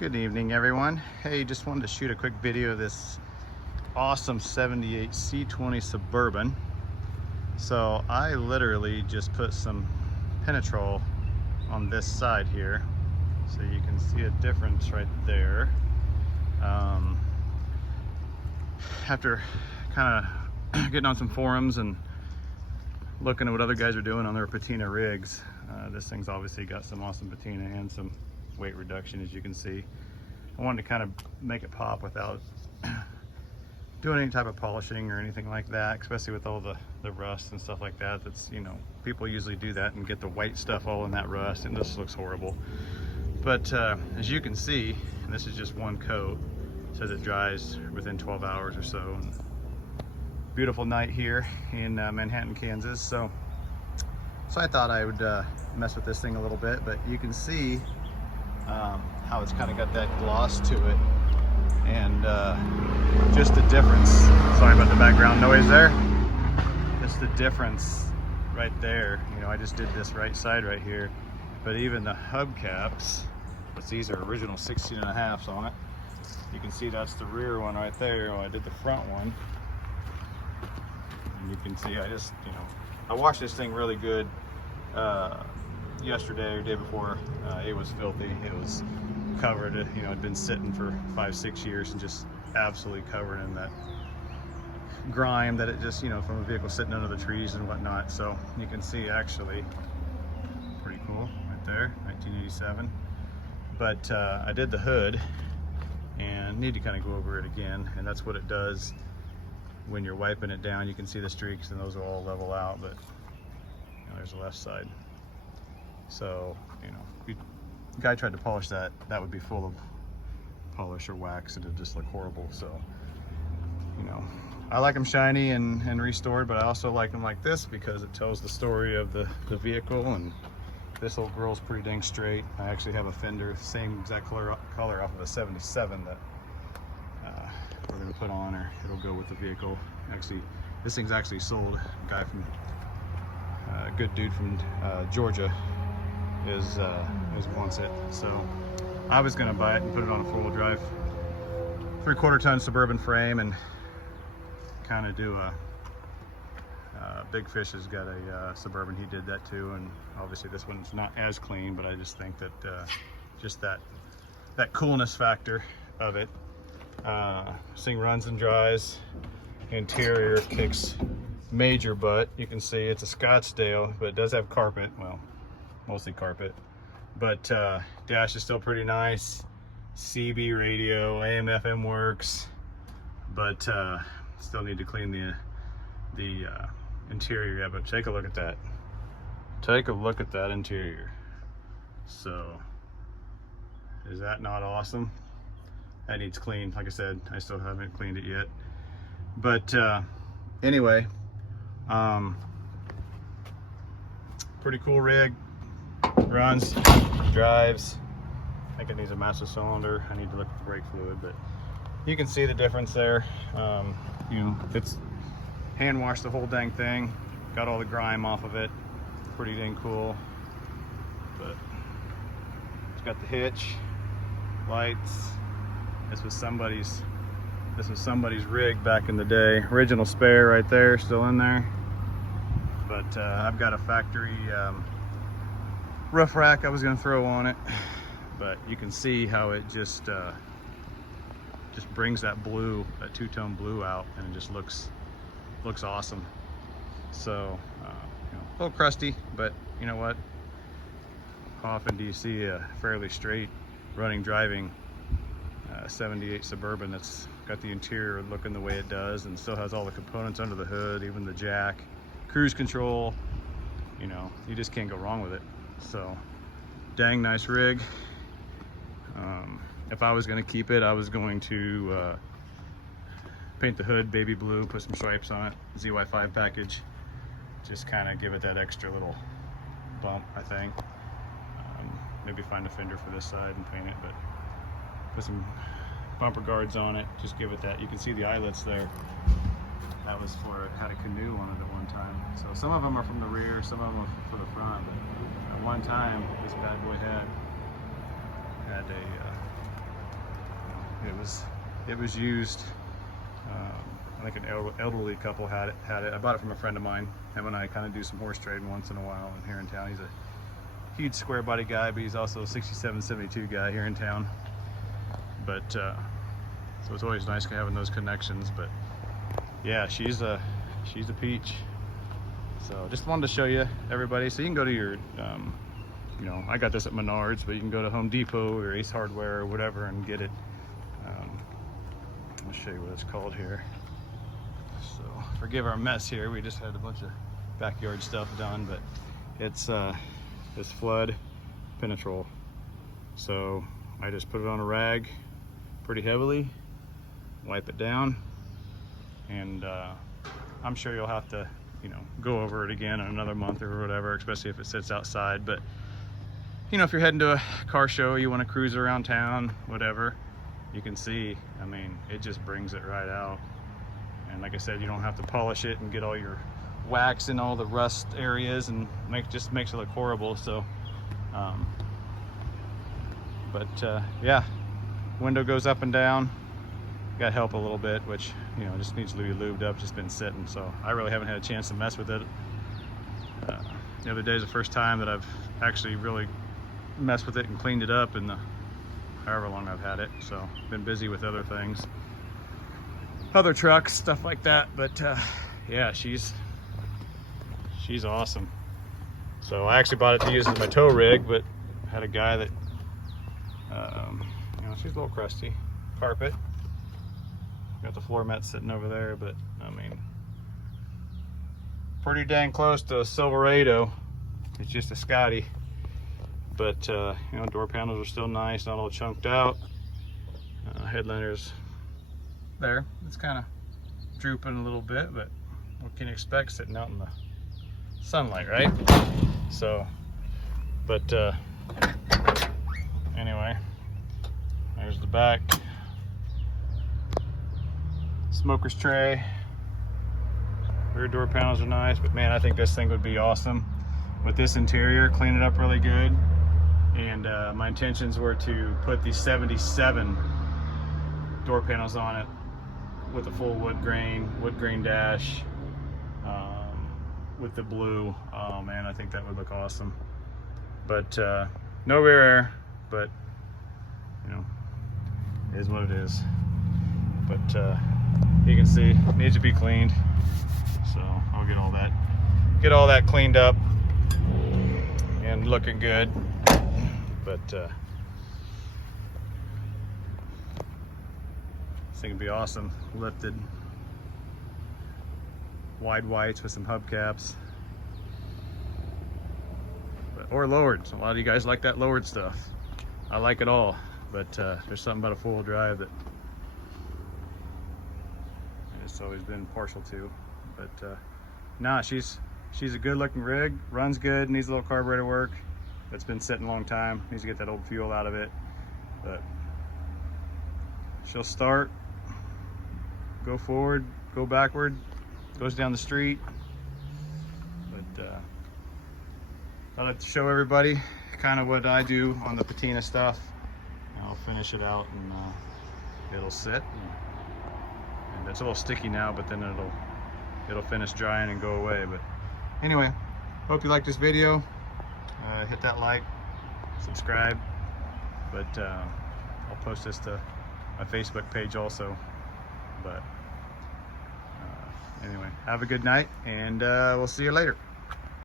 Good evening, everyone. Hey, just wanted to shoot a quick video of this awesome 78 C20 Suburban. So I literally just put some Penatrol on this side here, so you can see a difference right there. After kind of getting on some forums and looking at what other guys are doing on their Patina rigs, this thing's obviously got some awesome patina and some weight reduction, as you can see. I wanted to kind of make it pop without doing any type of polishing or anything like that, especially with all the rust and stuff like that. That's, you know, people usually do that and get the white stuff all in that rust, and this looks horrible. But as you can see, and this is just one coat, it says it dries within 12 hours or so. And beautiful night here in Manhattan, Kansas. So I thought I would mess with this thing a little bit, but you can see how it's kind of got that gloss to it, and just the difference. Sorry about the background noise there. Just the difference right there. You know, I just did this right side right here, but even the hubcaps, but these are original 16.5s on it. You can see that's the rear one right there. Well, I did the front one, and you can see I just, you know, I washed this thing really good yesterday or day before. It was filthy. It was covered, you know, it'd been sitting for 5-6 years and just absolutely covered in that grime that it just, you know, from a vehicle sitting under the trees and whatnot. So you can see, actually pretty cool right there, 1987. But I did the hood and need to kind of go over it again, and that's what it does when you're wiping it down. You can see the streaks, and those will all level out, but you know, there's the left side. So, you know, if the guy tried to polish that, that would be full of polish or wax, and it'd just look horrible. So, you know, I like them shiny and restored, but I also like them like this because it tells the story of the vehicle. And this old girl's pretty dang straight. I actually have a fender, same exact color off of a 77 that we're gonna put on, or it'll go with the vehicle. Actually, this thing's actually sold. A guy from, a good dude from Georgia is wants it. So I was gonna buy it and put it on a 4-wheel drive 3/4 ton Suburban frame and kind of do a Big Fish has got a Suburban. He did that too, and obviously this one's not as clean, but I just think that just that coolness factor of it. This thing runs and dries. Interior kicks major butt. You can see it's a Scottsdale, but it does have carpet. Well, mostly carpet, but dash is still pretty nice. CB radio, AM FM works, but still need to clean the interior. Yeah, but take a look at that. Take a look at that interior. So is that not awesome? That needs clean. Like I said, I still haven't cleaned it yet, but anyway, pretty cool rig. Runs, drives. I think it needs a master cylinder. I need to look at the brake fluid, but you can see the difference there. You know, it's hand washed the whole dang thing, got all the grime off of it. Pretty dang cool. But it's got the hitch, lights. This was somebody's rig back in the day. Original spare right there, still in there. But I've got a factory roof rack I was going to throw on it, but you can see how it just brings that blue, that two-tone blue out, and it just looks awesome. So you know, a little crusty, but you know what, how often do you see a fairly straight running driving 78 Suburban that's got the interior looking the way it does and still has all the components under the hood, even the jack, cruise control? You know, you just can't go wrong with it. So dang nice rig. If I was going to keep it, I was going to paint the hood baby blue, put some stripes on it, ZY5 package, just kind of give it that extra little bump, I think. Maybe find a fender for this side and paint it, but put some bumper guards on it, just give it that. You can see the eyelets there. That was for, it had a canoe on it at one time. So some of them are from the rear, some of them are for the front. But at one time, this bad boy had a It was used. I think an elderly couple had it. I bought it from a friend of mine. Him and I kind of do some horse trading once in a while here in town. He's a huge square body guy, but he's also a 67, 72 guy here in town. But so it's always nice having those connections. But yeah, she's a peach. So just wanted to show you, everybody. So you can go to your, you know, I got this at Menards, but you can go to Home Depot or Ace Hardware or whatever and get it. I'll show you what it's called here. So forgive our mess here. We just had a bunch of backyard stuff done, but it's Flood Penatrol. So I just put it on a rag pretty heavily, wipe it down, and I'm sure you'll have to, you know, go over it again in another month or whatever, especially if it sits outside. But you know, if you're heading to a car show, you want to cruise around town, whatever, you can see, I mean, it just brings it right out. And like I said, you don't have to polish it and get all your wax in all the rust areas, and just makes it look horrible. So yeah, window goes up and down. Got help a little bit, which, you know, just needs to be lubed up. Just been sitting, so I really haven't had a chance to mess with it. The other day is the first time that I've actually really messed with it and cleaned it up in the however long I've had it. So been busy with other things, other trucks, stuff like that. But yeah, she's awesome. So I actually bought it to use as my tow rig, but I had a guy that you know, she's a little crusty. Carpet, got the floor mat sitting over there, but I mean, pretty dang close to a Silverado. It's just a Scotty. But you know, door panels are still nice, not all chunked out. Headliners there. It's kind of drooping a little bit, but what can you expect sitting out in the sunlight, right? So, but anyway, there's the back. Smoker's tray. Rear door panels are nice, but man, I think this thing would be awesome with this interior. Clean it up really good. And my intentions were to put the 77 door panels on it with a full wood grain dash, with the blue. Oh man, I think that would look awesome. But no rear air, but you know, it is what it is. But you can see it needs to be cleaned, so I'll get all that cleaned up and looking good. But this thing would be awesome. Lifted, wide whites with some hubcaps, or lowered. So a lot of you guys like that lowered stuff. I like it all, but there's something about a four-wheel drive that it's always been partial to. But nah, she's a good-looking rig. Runs good. Needs a little carburetor work. It's been sitting a long time. Needs to get that old fuel out of it. But she'll start, go forward, go backward, goes down the street. But I'd like to show everybody kind of what I do on the Patina stuff. And I'll finish it out, and it'll sit. And it's a little sticky now, but then it'll finish drying and go away. But anyway, hope you like this video. Hit that like, subscribe, but I'll post this to my Facebook page also. But anyway, have a good night, and we'll see you later.